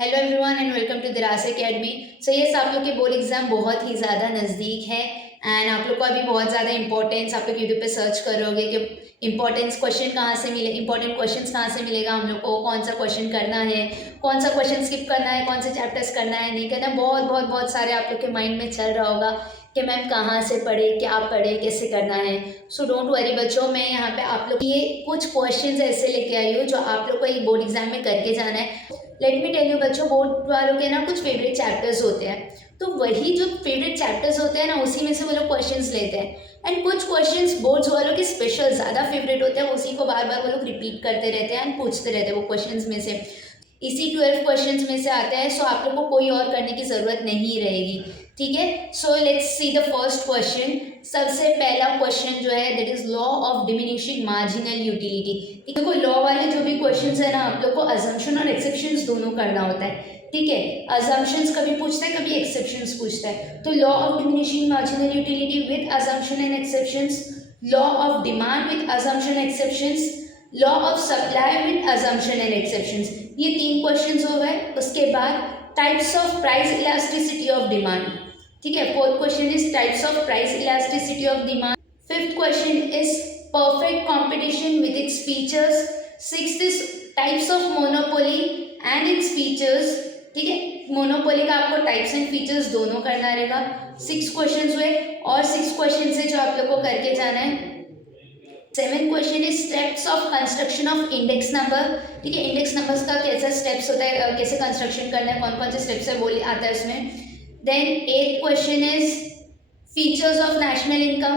Hello everyone and welcome to Diras Academy. So yes, आप लोग के बोर्ड एग्जाम बहुत ही ज़्यादा नज़दीक है एंड आप लोग को अभी बहुत ज़्यादा इंपॉर्टेंस, आप लोग यूट्यूब पे सर्च करोगे कि इंपॉर्टेंस क्वेश्चन कहाँ से मिले, इंपॉर्टेंट क्वेश्चंस कहाँ से मिलेगा हम लोग को, कौन सा क्वेश्चन करना है, कौन सा क्वेश्चन स्किप करना है, कौन से चैप्टर्स करना है, नहीं करना। बहुत बहुत बहुत सारे आप लोग के माइंड में चल रहा होगा कि मैम कहाँ से पढ़े, क्या पढ़े, कैसे करना है। सो डोंट वरी बच्चों, मैं यहाँ पे आप लोग ये कुछ क्वेश्चंस ऐसे लेके आई हूँ जो आप लोग को एक बोर्ड एग्जाम में करके जाना है। लेट मी टेल यू बच्चों, बोर्ड वालों के ना कुछ फेवरेट चैप्टर्स होते हैं, तो वही जो फेवरेट चैप्टर्स होते हैं ना, उसी में से वो लोग क्वेश्चंस लेते हैं। एंड कुछ क्वेश्चंस बोर्ड्स वालों के स्पेशल ज़्यादा फेवरेट होते हैं, उसी को बार बार वो लोग रिपीट करते रहते हैं एंड पूछते रहते हैं वो क्वेश्चंस में से। इसी 12 क्वेश्चंस में से आते हैं। सो आप लोग को कोई और करने की ज़रूरत नहीं रहेगी, ठीक है। So let's see the first question. सबसे पहला क्वेश्चन जो है that is law of diminishing marginal utility. देखो, लॉ वाले जो भी क्वेश्चंस है ना, आप लोग को अजम्पशन और एक्सेप्शंस दोनों करना होता है, ठीक है। अजम्पशंस कभी पूछता है, कभी एक्सेप्शंस पूछता है। तो law of diminishing marginal utility with assumption and exceptions, law of demand with assumption exceptions, law of supply with assumption and exceptions, ये 3 क्वेश्चंस हो गए। उसके बाद types of price elasticity of demand, ठीक है। Fourth question is types of price elasticity of demand. Fifth question is perfect competition with its features. Sixth is types of monopoly and its features, ठीक है। Monopoly का आपको types and features दोनों करना रहेगा। 6 question हुए और 6 क्वेश्चन से जो आप लोग को करके जाना है। 7th question is steps of construction of index number, ठीक है। इंडेक्स नंबर्स का कैसा स्टेप्स होता है, कैसे कंस्ट्रक्शन करना है, कौन कौन से स्टेप्स है वो आता है उसमें। Then 8th question is features of national income.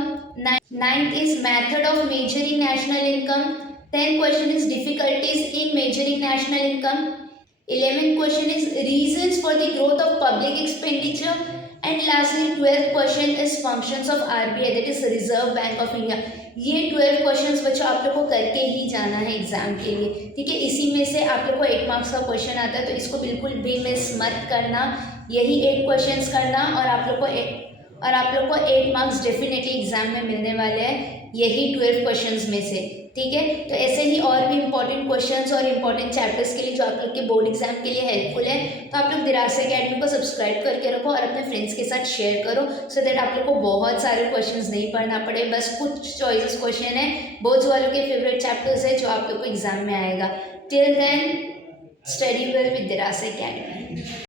9th is method of measuring national income. 10th question is difficulties in measuring national income. 11th question is reasons for the growth of public expenditure and lastly 12th question is functions of RBI, that is Reserve Bank of India. ये 12 questions बच्चों आप लोग को करके ही जाना है exam के लिए, ठीक है। इसी में से आप लोग को 8 मार्क्स का क्वेश्चन आता है, तो इसको बिल्कुल भी मिस मत करना। यही 8 क्वेश्चंस करना और आप लोग को 8 मार्क्स डेफिनेटली एग्जाम में मिलने वाले हैं यही 12 क्वेश्चंस में से, ठीक है। तो ऐसे ही और भी इंपॉर्टेंट क्वेश्चंस और इंपॉर्टेंट चैप्टर्स के लिए जो आप लोग के बोर्ड एग्जाम के लिए हेल्पफुल है, तो आप लोग दिरास एकेडमी को सब्सक्राइब करके रखो और अपने फ्रेंड्स के साथ शेयर करो, सो दैट आप लोग को बहुत सारे क्वेश्चंस नहीं पढ़ना पड़े। बस कुछ चॉइसेस क्वेश्चन है, बोर्ड्स वालों के फेवरेट चैप्टर्स है जो आप लोग को एग्जाम में आएगा। Till then study well with Diras academy.